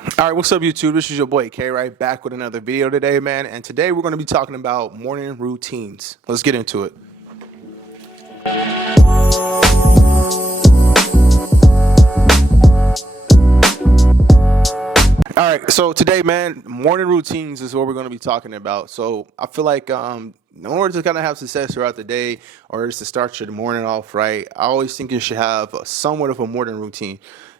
All right, what's up, YouTube? This is your boy K, right back with another video today, man. And today we're going to be talking about morning routines. Let's get into it. All right, so today, man, morning routines is what we're going to be talking about. So I feel like in order to kind of have success throughout the day, or just to start your morning off right, I always think you should have somewhat of a morning routine.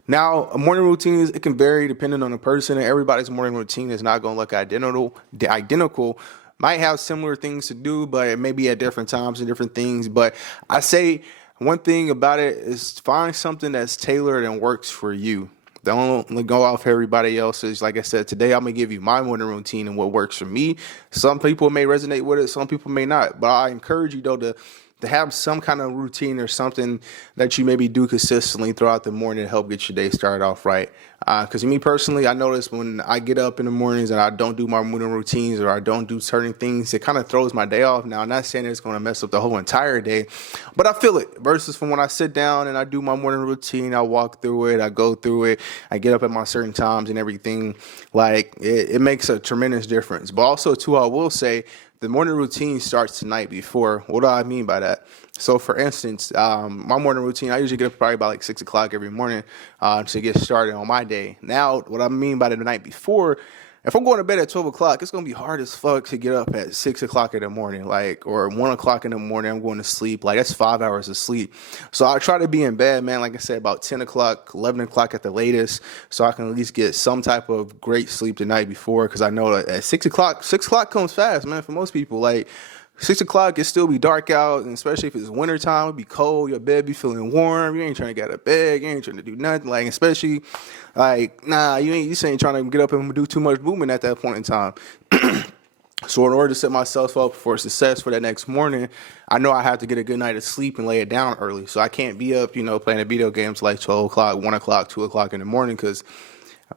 Now, a morning routine it can vary depending on the person, and everybody's morning routine is not going to look identical. Might have similar things to do, but it may be at different times and different things. But I say one thing about it is find something that's tailored and works for you. Don't go off everybody else's. Like I said, today I'm going to give you my morning routine and what works for me. Some people may resonate with it, some people may not. But I encourage you, though, to have some kind of routine or something that you maybe do consistently throughout the morning to help get your day started off right. Because me personally, I notice when I get up in the mornings and I don't do my morning routines or I don't do certain things, it kind of throws my day off. Now, I'm not saying it's going to mess up the whole entire day, but I feel it versus from when I sit down and I do my morning routine, I walk through it, I go through it, I get up at my certain times and everything. Like it makes a tremendous difference. But also, too, I will say, the morning routine starts the night before. What do I mean by that? So, for instance, my morning routine, I usually get up probably about like 6 o'clock every morning to get started on my day. Now, what I mean by the night before, if I'm going to bed at 12 o'clock, it's going to be hard as fuck to get up at 6 o'clock in the morning, or 1 o'clock in the morning, I'm going to sleep. Like, that's 5 hours of sleep. So I try to be in bed, man, like I said, about 10 o'clock, 11 o'clock at the latest, so I can at least get some type of great sleep the night before, because I know that at 6 o'clock comes fast, man, for most people. Like, 6 o'clock, it still be dark out, and especially if it's winter time, it'd be cold, your bed be feeling warm, you ain't trying to get out of bed, you ain't trying to do nothing, like, especially, like, nah, you ain't trying to get up and do too much movement at that point in time. So in order to set myself up for success for that next morning, I know I have to get a good night of sleep and lay it down early. So I can't be up, playing video games like 12 o'clock, 1 o'clock, 2 o'clock in the morning, because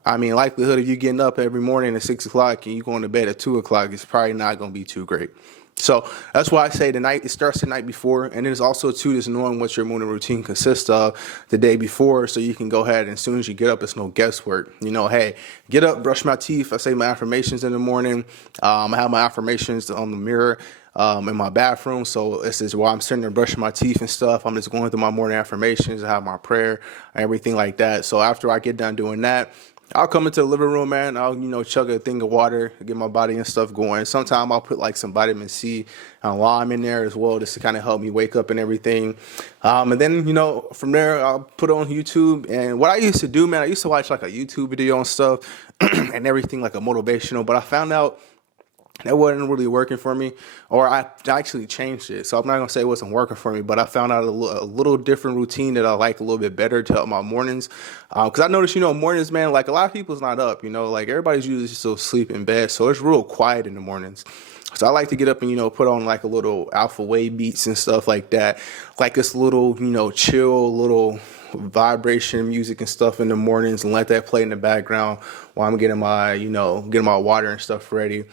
likelihood of you getting up every morning at 6 o'clock and you going to bed at 2 o'clock is probably not going to be too great. So that's why I say it starts the night before, and there's also too just knowing what your morning routine consists of the day before, so you can go ahead and as soon as you get up, it's no guesswork. Hey, get up, brush my teeth. I say my affirmations in the morning. I have my affirmations on the mirror in my bathroom, so this is while I'm sitting there brushing my teeth and stuff, I'm just going through my morning affirmations. I have my prayer, everything like that. So after I get done doing that, I'll come into the living room, man. I'll, chug a thing of water, get my body and stuff going. Sometimes I'll put like some vitamin C and lime in there as well, just to kind of help me wake up and everything. And then, from there, I'll put it on YouTube. And what I used to do, man, I used to watch like a YouTube video and stuff and everything, like a motivational. But I found out that wasn't really working for me, or I actually changed it. So I'm not going to say it wasn't working for me, but I found out a little different routine that I like a little bit better to help my mornings. Because I noticed, mornings, man, like a lot of people's not up, like everybody's usually still asleep in bed. So it's real quiet in the mornings. So I like to get up and, put on like a little alpha wave beats and stuff like that. Like this little, chill little vibration music and stuff in the mornings, and let that play in the background while I'm getting my, getting my water and stuff ready.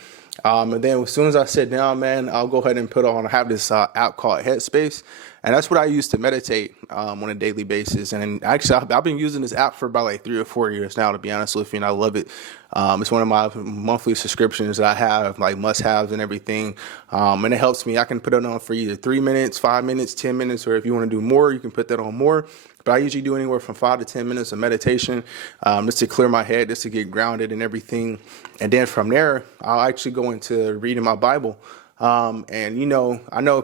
And then as soon as I sit down, man, I'll go ahead and I have this app called Headspace, and that's what I use to meditate on a daily basis. And actually, I've been using this app for about like 3 or 4 years now, to be honest with you, and I love it. It's one of my monthly subscriptions that I have, like must-haves and everything, and it helps me. I can put it on for either 3 minutes, 5 minutes, 10 minutes, or if you want to do more, you can put that on more. But I usually do anywhere from 5 to 10 minutes of meditation, just to clear my head, just to get grounded and everything. And then from there, I'll actually go into reading my Bible. And, I know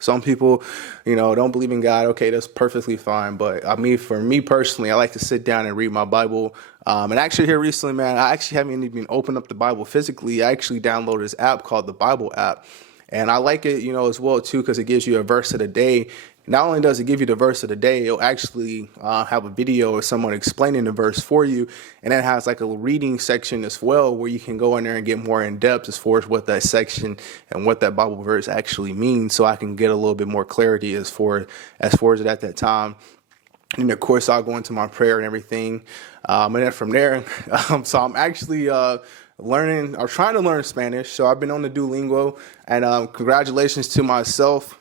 some people, don't believe in God. Okay, that's perfectly fine. But for me personally, I like to sit down and read my Bible. And actually here recently, man, I actually haven't even opened up the Bible physically. I actually downloaded this app called the Bible app. And I like it, as well, too, because it gives you a verse of the day. Not only does it give you the verse of the day, it'll actually have a video of someone explaining the verse for you. And it has like a reading section as well, where you can go in there and get more in depth as far as what that section and what that Bible verse actually means. So I can get a little bit more clarity as far as it at that time. And of course, I'll go into my prayer and everything. And then from there, so I'm actually learning or trying to learn Spanish. So I've been on the Duolingo, and congratulations to myself.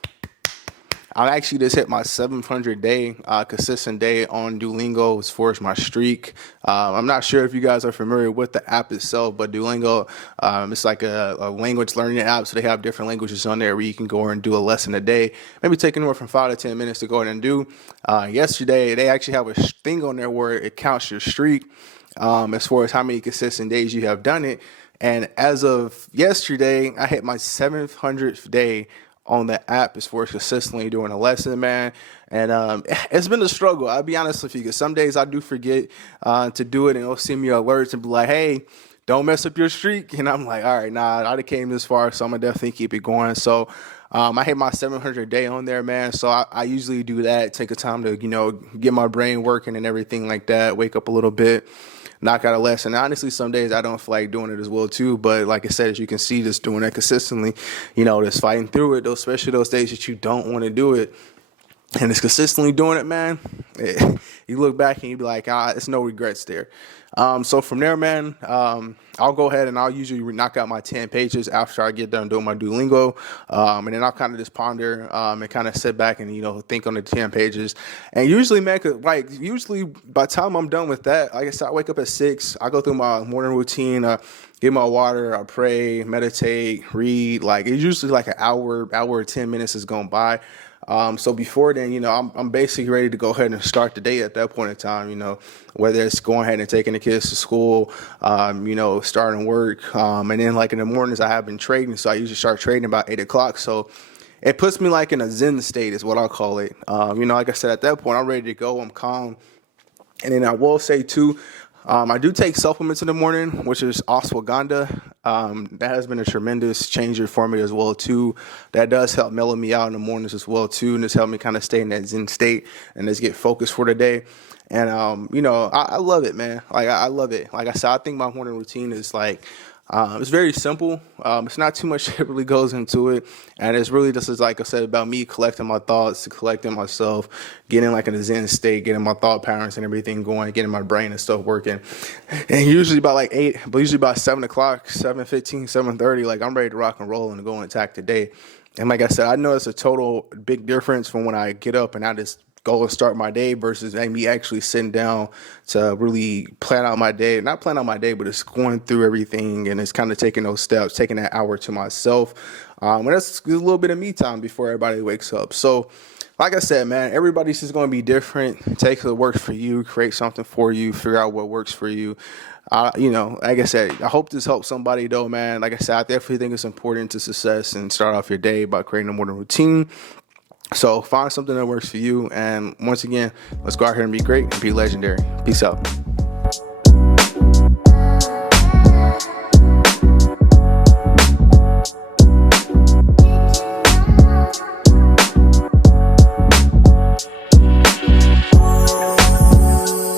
I actually just hit my 700 day consistent day on Duolingo as far as my streak. I'm not sure if you guys are familiar with the app itself, but Duolingo, it's like a language learning app. So they have different languages on there where you can go and do a lesson a day, maybe take anywhere from 5 to 10 minutes to go ahead and do. Yesterday, they actually have a thing on there where it counts your streak as far as how many consistent days you have done it. And as of yesterday, I hit my 700th day on the app as far as consistently doing a lesson, man. And it's been a struggle. I'll be honest with you, because some days I do forget to do it, and it'll send me alerts and be like, hey, don't mess up your streak. And I'm like, all right, nah, I already came this far, so I'm going to definitely keep it going. So I hit my 700 day on there, man. So I usually do that, take a time to, get my brain working and everything like that, wake up a little bit, knock out a lesson. Honestly, some days I don't feel like doing it as well too, but like I said, as you can see, just doing that consistently, just fighting through it, especially those days that you don't want to do it, and it's consistently doing it, man. You look back and you be like, it's no regrets there. So from there, man, I'll go ahead and I'll usually knock out my 10 pages after I get done doing my Duolingo. And then I'll kind of just ponder and kind of sit back and, think on the 10 pages. And usually, man, usually by the time I'm done with that, like I said, I wake up at 6. I go through my morning routine, get my water, I pray, meditate, read. Like it's usually like an hour or 10 minutes is going by. So before then, I'm basically ready to go ahead and start the day at that point in time, whether it's going ahead and taking the kids to school, starting work. And then like in the mornings I have been trading. So I usually start trading about 8 o'clock. So it puts me like in a Zen state is what I'll call it. Like I said, at that point, I'm ready to go. I'm calm. And then I will say too, I do take supplements in the morning, which is ashwagandha. That has been a tremendous changer for me as well too. That does help mellow me out in the mornings as well too, and just help me kind of stay in that Zen state and just get focused for the day. And I love it, man. Like I love it. Like I said, I think my morning routine is like it's very simple. It's not too much that really goes into it. And it's really just, as like I said, about me collecting my thoughts, collecting myself, getting like in a Zen state, getting my thought patterns and everything going, getting my brain and stuff working. And usually about like 8, but usually about 7 o'clock, 7:15, 7:30, like I'm ready to rock and roll and go and attack the day. And like I said, I know it's a total big difference from when I get up and I just go and start my day versus me actually sitting down to really plan out my day. Not plan out my day, but it's going through everything and it's kind of taking those steps, taking that hour to myself. And that's a little bit of me time before everybody wakes up. So like I said, man, everybody's just going to be different. Take what works for you, create something for you, figure out what works for you. Like I said, I hope this helps somebody though, man. Like I said, I definitely think it's important to success and start off your day by creating a morning routine. So find something that works for you. And once again, let's go out here and be great and be legendary. Peace out.